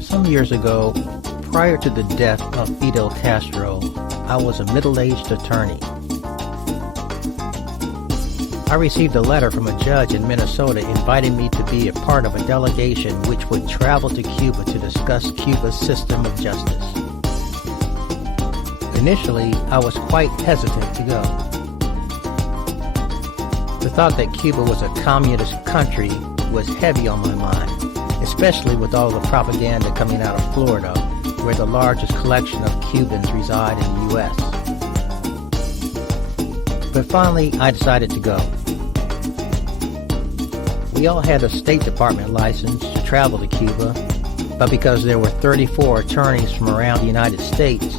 Some years ago, prior to the death of Fidel Castro, I was a middle-aged attorney. I received a letter from a judge in Minnesota inviting me to be a part of a delegation which would travel to Cuba to discuss Cuba's system of justice. Initially, I was quite hesitant to go. The thought that Cuba was a communist country was heavy on my mind, especially with all the propaganda coming out of Florida, where the largest collection of Cubans reside in the U.S. But finally, I decided to go. We all had a State Department license to travel to Cuba, but because there were 34 attorneys from around the United States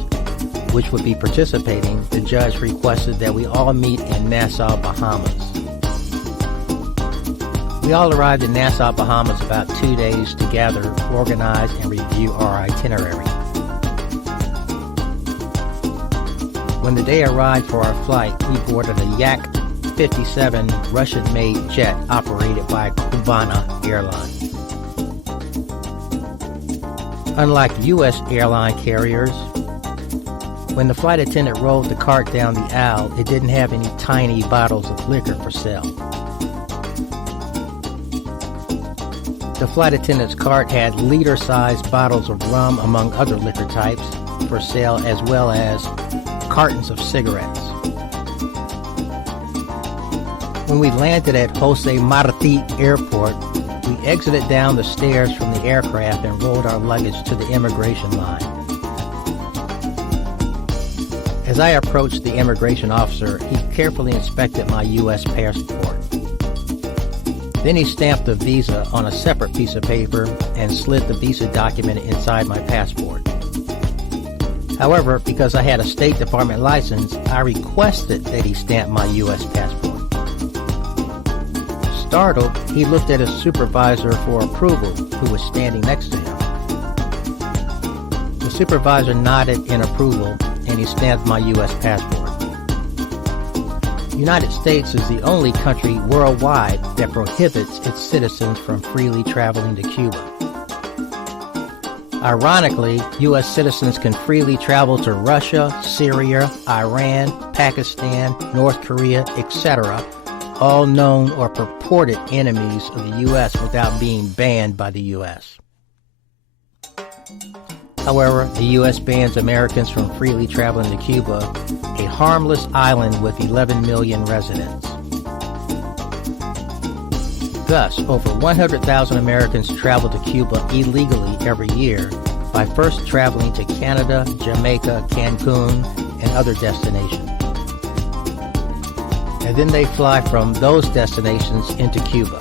which would be participating, the judge requested that we all meet in Nassau, Bahamas. We all arrived in Nassau, Bahamas about 2 days to gather, organize, and review our itinerary. When the day arrived for our flight, we boarded a Yak-57 Russian-made jet operated by Havana airline. Unlike U.S. airline carriers, when the flight attendant rolled the cart down the aisle, it didn't have any tiny bottles of liquor for sale. The flight attendant's cart had liter-sized bottles of rum among other liquor types for sale, as well as cartons of cigarettes. When we landed at Jose Marti Airport, we exited down the stairs from the aircraft and rolled our luggage to the immigration line. As I approached the immigration officer, he carefully inspected my U.S. passport. Then he stamped the visa on a separate piece of paper and slid the visa document inside my passport. However, because I had a State Department license, I requested that he stamp my U.S. passport. Startled, he looked at his supervisor for approval, who was standing next to him. The supervisor nodded in approval, and he stamped my U.S. passport. The United States is the only country worldwide that prohibits its citizens from freely traveling to Cuba. Ironically, U.S. citizens can freely travel to Russia, Syria, Iran, Pakistan, North Korea, etc., all known or purported enemies of the U.S. without being banned by the U.S. However, the U.S. bans Americans from freely traveling to Cuba, a harmless island with 11 million residents. Thus, over 100,000 Americans travel to Cuba illegally every year by first traveling to Canada, Jamaica, Cancun, and other destinations. And then they fly from those destinations into Cuba.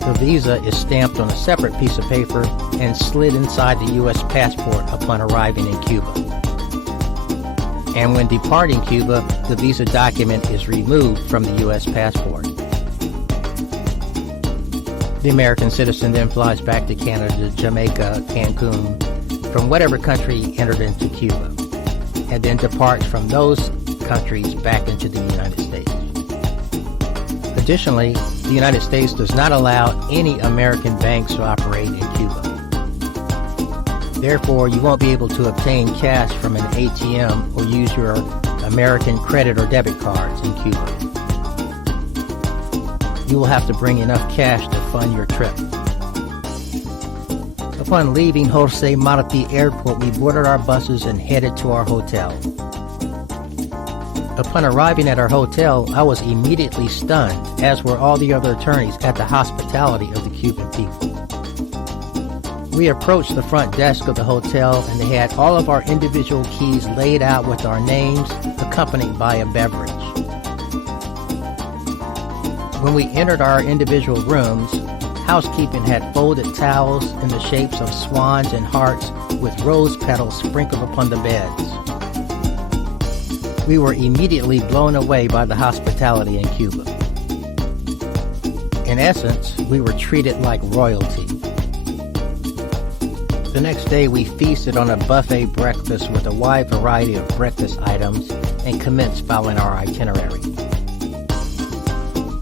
The visa is stamped on a separate piece of paper and slid inside the U.S. passport upon arriving in Cuba. And when departing Cuba, the visa document is removed from the U.S. passport. The American citizen then flies back to Canada, Jamaica, Cancun, from whatever country he entered into Cuba, and then departs from those countries back into the United States. Additionally, the United States does not allow any American banks to operate in Cuba. Therefore, you won't be able to obtain cash from an ATM or use your American credit or debit cards in Cuba. You will have to bring enough cash to fund your trip. Upon leaving Jose Marti Airport, we boarded our buses and headed to our hotel. Upon arriving at our hotel, I was immediately stunned, as were all the other attorneys, at the hospitality of the Cuban people. We approached the front desk of the hotel, and they had all of our individual keys laid out with our names, accompanied by a beverage. When we entered our individual rooms, housekeeping had folded towels in the shapes of swans and hearts with rose petals sprinkled upon the beds. We were immediately blown away by the hospitality in Cuba. In essence, we were treated like royalty. The next day, we feasted on a buffet breakfast with a wide variety of breakfast items and commenced following our itinerary.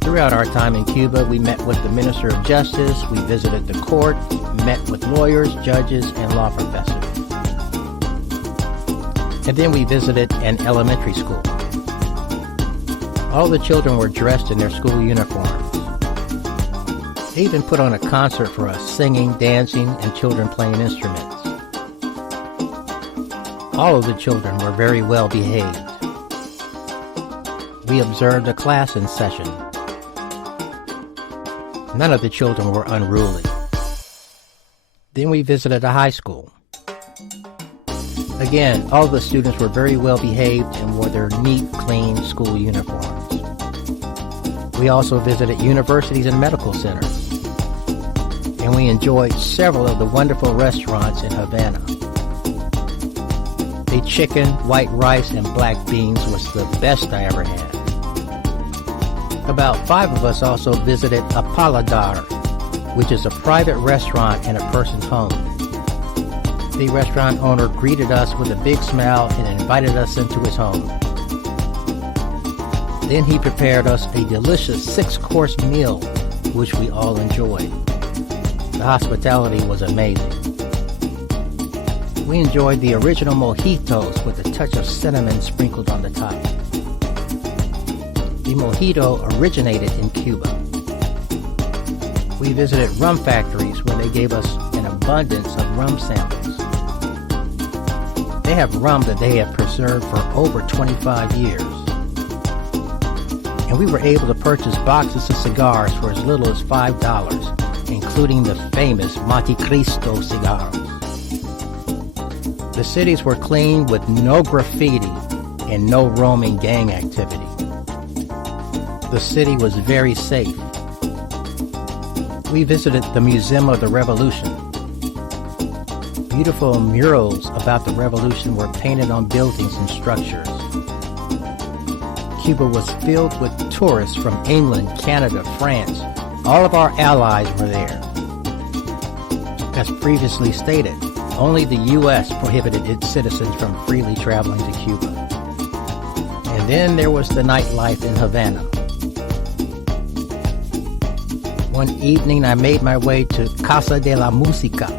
The Throughout our time in Cuba, we met with the Minister of Justice, we visited the court, met with lawyers, judges, and law professors. And then we visited an elementary school. All the children were dressed in their school uniforms. They even put on a concert for us, singing, dancing, and children playing instruments. All of the children were very well behaved. We observed a class in session. None of the children were unruly. Then we visited a high school. Again, all the students were very well behaved and wore their neat, clean school uniforms. We also visited universities and medical centers. And we enjoyed several of the wonderful restaurants in Havana. The chicken, white rice, and black beans was the best I ever had. About 5 of us also visited a paladar, which is a private restaurant in a person's home. The restaurant owner greeted us with a big smile and invited us into his home. Then he prepared us a delicious 6-course meal, which we all enjoyed. The hospitality was amazing. We enjoyed the original mojitos with a touch of cinnamon sprinkled on the top. The mojito originated in Cuba. We visited rum factories where they gave us an abundance of rum samples. They have rum that they have preserved for over 25 years. And we were able to purchase boxes of cigars for as little as $5, including the famous Monte Cristo cigars. The cities were clean with no graffiti and no roaming gang activity. The city was very safe. We visited the Museum of the Revolution. Beautiful murals about the revolution were painted on buildings and structures. Cuba was filled with tourists from England, Canada, France. All of our allies were there. As previously stated, only the U.S. prohibited its citizens from freely traveling to Cuba. And then there was the nightlife in Havana. One evening I made my way to Casa de la Música,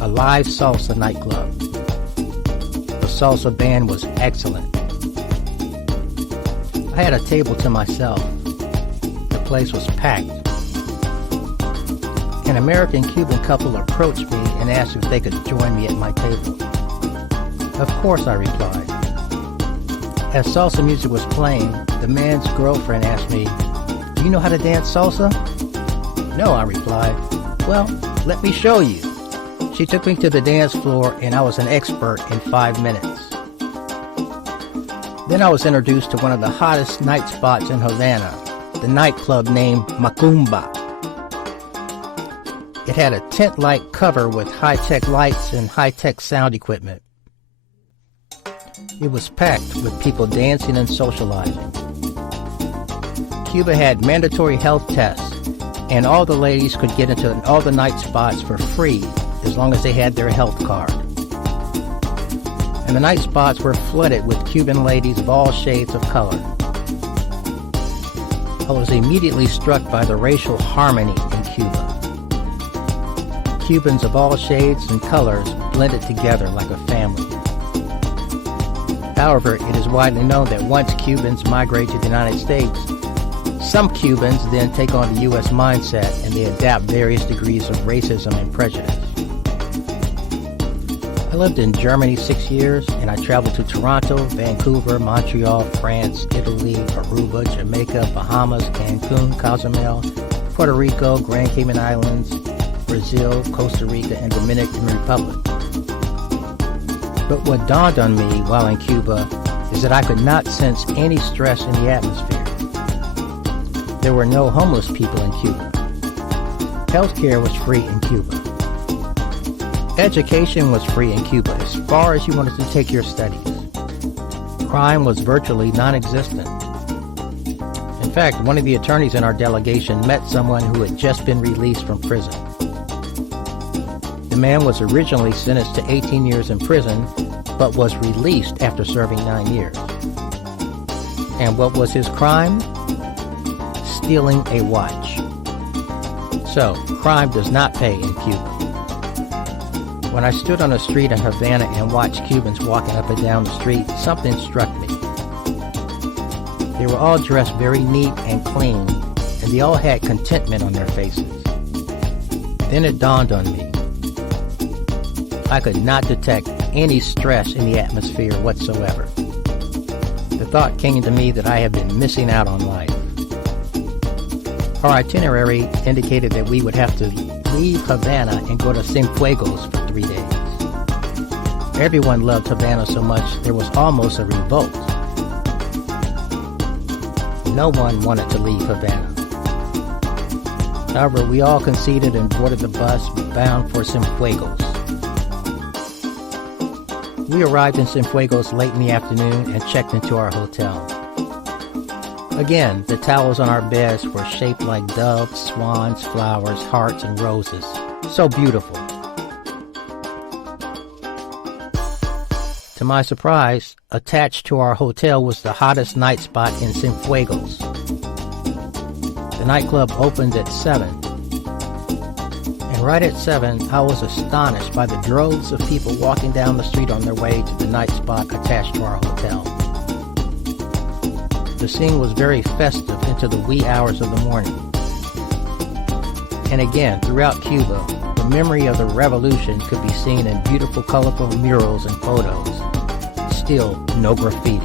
a live salsa nightclub. The salsa band was excellent. I had a table to myself. The place was packed. An American-Cuban couple approached me and asked if they could join me at my table. Of course, I replied. As salsa music was playing, the man's girlfriend asked me, "Do you know how to dance salsa?" "No," I replied. "Well, let me show you." She took me to the dance floor and I was an expert in 5 minutes. Then I was introduced to one of the hottest night spots in Havana, the nightclub named Macumba. It had a tent-like cover with high-tech lights and high-tech sound equipment. It was packed with people dancing and socializing. Cuba had mandatory health tests, and all the ladies could get into all the night spots for free as long as they had their health card. And the night spots were flooded with Cuban ladies of all shades of color. I was immediately struck by the racial harmony in Cuba. Cubans of all shades and colors blended together like a family. However, it is widely known that once Cubans migrate to the United States, some Cubans then take on the U.S. mindset and they adapt various degrees of racism and prejudice. I lived in Germany 6 years, and I traveled to Toronto, Vancouver, Montreal, France, Italy, Aruba, Jamaica, Bahamas, Cancun, Cozumel, Puerto Rico, Grand Cayman Islands, Brazil, Costa Rica, and Dominican Republic. But what dawned on me while in Cuba is that I could not sense any stress in the atmosphere. There were no homeless people in Cuba. Healthcare was free in Cuba. Education was free in Cuba as far as you wanted to take your studies. Crime was virtually non-existent. In fact, one of the attorneys in our delegation met someone who had just been released from prison. The man was originally sentenced to 18 years in prison, but was released after serving 9 years. And what was his crime? stealing a watch. So, crime does not pay in Cuba. When I stood on a street in Havana and watched Cubans walking up and down the street, something struck me. They were all dressed very neat and clean, and they all had contentment on their faces. Then it dawned on me. I could not detect any stress in the atmosphere whatsoever. The thought came to me that I had been missing out on life. Our itinerary indicated that we would have to leave Havana and go to Cienfuegos for 3 days. Everyone loved Havana so much there was almost a revolt. No one wanted to leave Havana. However, we all conceded and boarded the bus bound for Cienfuegos. We arrived in Cienfuegos late in the afternoon and checked into our hotel. Again, the towels on our beds were shaped like doves, swans, flowers, hearts, and roses. So beautiful. To my surprise, attached to our hotel was the hottest night spot in Cienfuegos. The nightclub opened at 7. And right at 7, I was astonished by the droves of people walking down the street on their way to the night spot attached to our hotel. The scene was very festive into the wee hours of the morning. And again, throughout Cuba, the memory of the revolution could be seen in beautiful, colorful murals and photos. Still, no graffiti.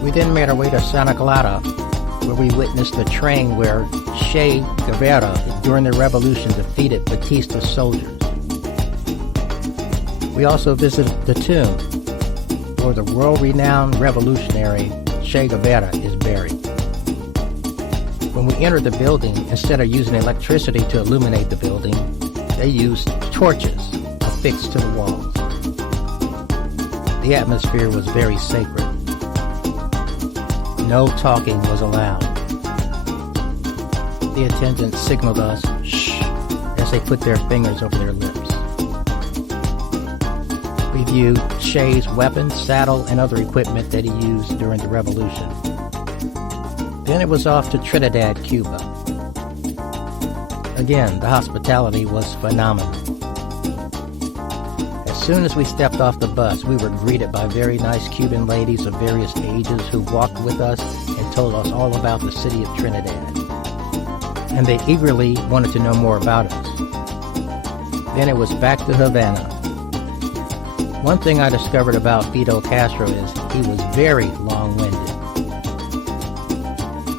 We then made our way to Santa Clara, where we witnessed the train where Che Guevara, during the revolution, defeated Batista's soldiers. We also visited the tomb, where the world-renowned revolutionary Che Guevara is buried. When we entered the building, instead of using electricity to illuminate the building, they used torches affixed to the walls. The atmosphere was very sacred. No talking was allowed. The attendants signaled us, shh, as they put their fingers over their lips. We viewed Che's weapons, saddle, and other equipment that he used during the revolution. Then it was off to Trinidad, Cuba. Again, the hospitality was phenomenal. As soon as we stepped off the bus, we were greeted by very nice Cuban ladies of various ages who walked with us and told us all about the city of Trinidad. And they eagerly wanted to know more about us. Then it was back to Havana. One thing I discovered about Fidel Castro is he was very long-winded.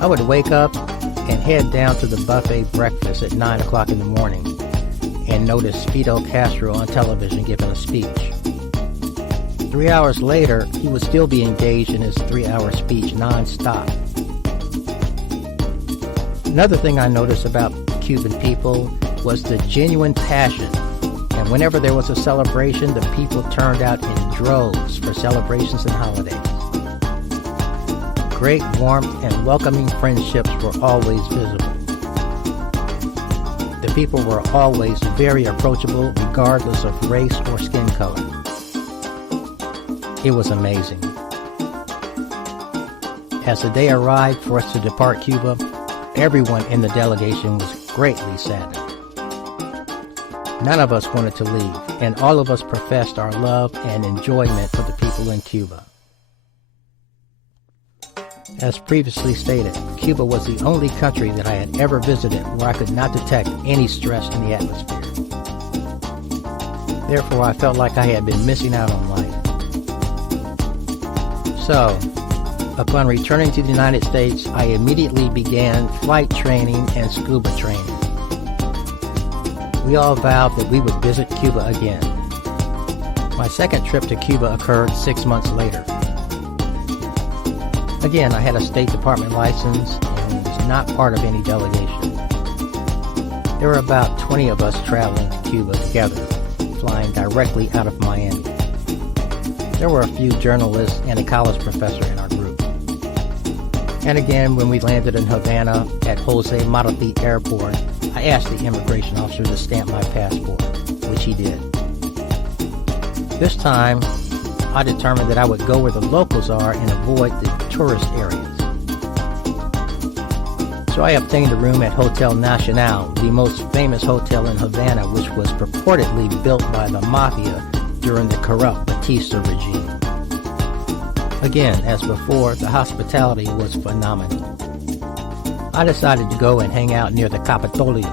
I would wake up and head down to the buffet breakfast at 9 o'clock in the morning and notice Fidel Castro on television giving a speech. 3 hours later, he would still be engaged in his 3-hour speech non-stop. Another thing I noticed about Cuban people was the genuine passion. And whenever there was a celebration, the people turned out in droves for celebrations and holidays. Great warmth and welcoming friendships were always visible. The people were always very approachable regardless of race or skin color. It was amazing. As the day arrived for us to depart Cuba, everyone in the delegation was greatly saddened. None of us wanted to leave, and all of us professed our love and enjoyment for the people in Cuba. As previously stated, Cuba was the only country that I had ever visited where I could not detect any stress in the atmosphere. Therefore, I felt like I had been missing out on life. So, upon returning to the United States, I immediately began flight training and scuba training. We all vowed that we would visit Cuba again. My second trip to Cuba occurred 6 months later. Again, I had a State Department license and was not part of any delegation. There were about 20 of us traveling to Cuba together, flying directly out of Miami. There were a few journalists and a college professor in our group. And again, when we landed in Havana at Jose Marti Airport, I asked the immigration officer to stamp my passport, which he did. This time, I determined that I would go where the locals are and avoid the tourist areas. So I obtained a room at Hotel Nacional, the most famous hotel in Havana, which was purportedly built by the mafia during the corrupt Batista regime. Again, as before, the hospitality was phenomenal. I decided to go and hang out near the Capitolio.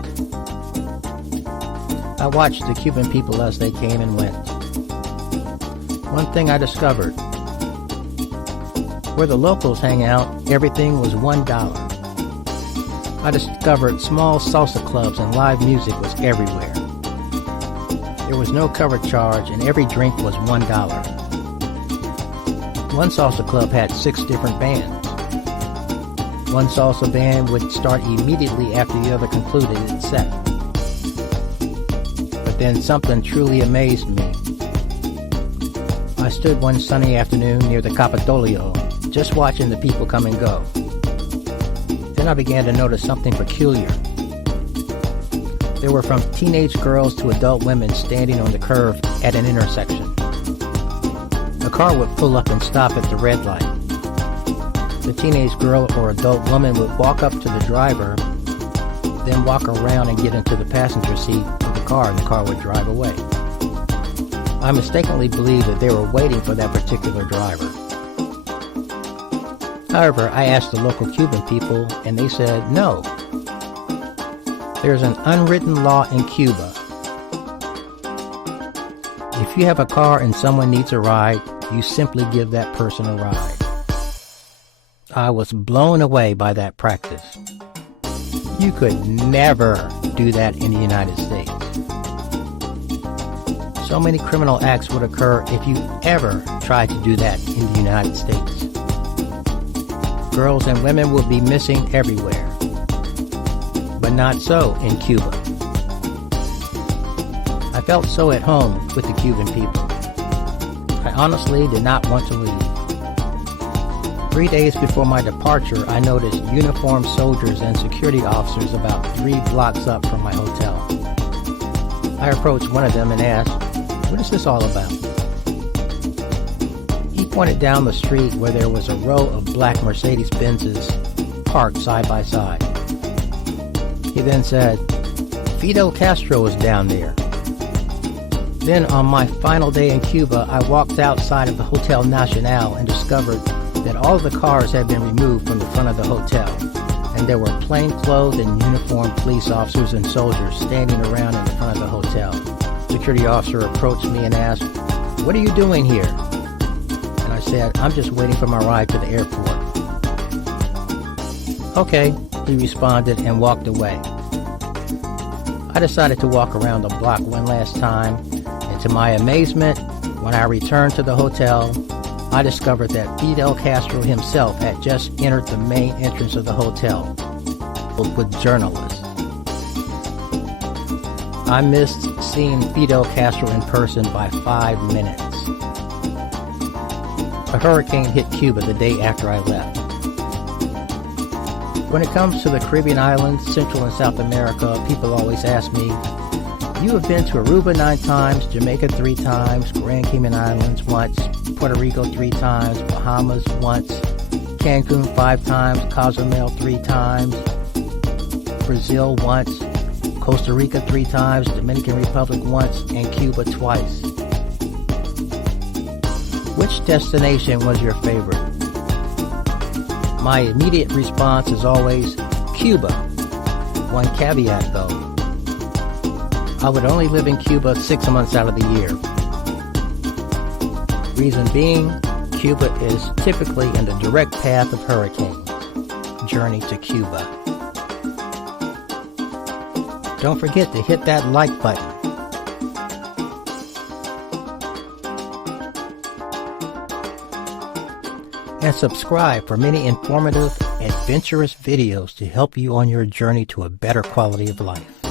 I watched the Cuban people as they came and went. One thing I discovered: where the locals hang out, everything was $1. I discovered small salsa clubs and live music was everywhere. There was no cover charge and every drink was $1. One salsa club had 6 different bands. One salsa band would start immediately after the other concluded its set. But then something truly amazed me. I stood one sunny afternoon near the Capitolio, just watching the people come and go. Then I began to notice something peculiar. There were from teenage girls to adult women standing on the curb at an intersection. A car would pull up and stop at the red light. The teenage girl or adult woman would walk up to the driver, then walk around and get into the passenger seat of the car, and the car would drive away. I mistakenly believed that they were waiting for that particular driver. However, I asked the local Cuban people, and they said no. There's an unwritten law in Cuba. If you have a car and someone needs a ride, you simply give that person a ride. I was blown away by that practice. You could never do that in the United States. So many criminal acts would occur if you ever tried to do that in the United States. Girls and women would be missing everywhere. But not so in Cuba. I felt so at home with the Cuban people. I honestly did not want to leave. 3 days before my departure, I noticed uniformed soldiers and security officers about 3 blocks up from my hotel. I approached one of them and asked, "What is this all about?" He pointed down the street where there was a row of black Mercedes-Benzes parked side by side. He then said, "Fidel Castro is down there." Then on my final day in Cuba, I walked outside of the Hotel Nacional and discovered that all of the cars had been removed from the front of the hotel, and there were plainclothes and uniformed police officers and soldiers standing around in the front of the hotel. Security officer approached me and asked, "What are you doing here?" And I said, "I'm just waiting for my ride to the airport." "Okay," he responded and walked away. I decided to walk around the block one last time, and to my amazement, when I returned to the hotel, I discovered that Fidel Castro himself had just entered the main entrance of the hotel with journalists. I missed seeing Fidel Castro in person by 5 minutes. A hurricane hit Cuba the day after I left. When it comes to the Caribbean islands, Central and South America, people always ask me, "You have been to Aruba 9 times, Jamaica 3 times, Grand Cayman Islands once, Puerto Rico 3 times, Bahamas once, Cancun 5 times, Cozumel 3 times, Brazil once, Costa Rica 3 times, Dominican Republic once, and Cuba twice. Which destination was your favorite?" My immediate response is always Cuba. One caveat though. I would only live in Cuba 6 months out of the year. Reason being, Cuba is typically in the direct path of hurricanes. Journey to Cuba. Don't forget to hit that like button. And subscribe for many informative, adventurous videos to help you on your journey to a better quality of life.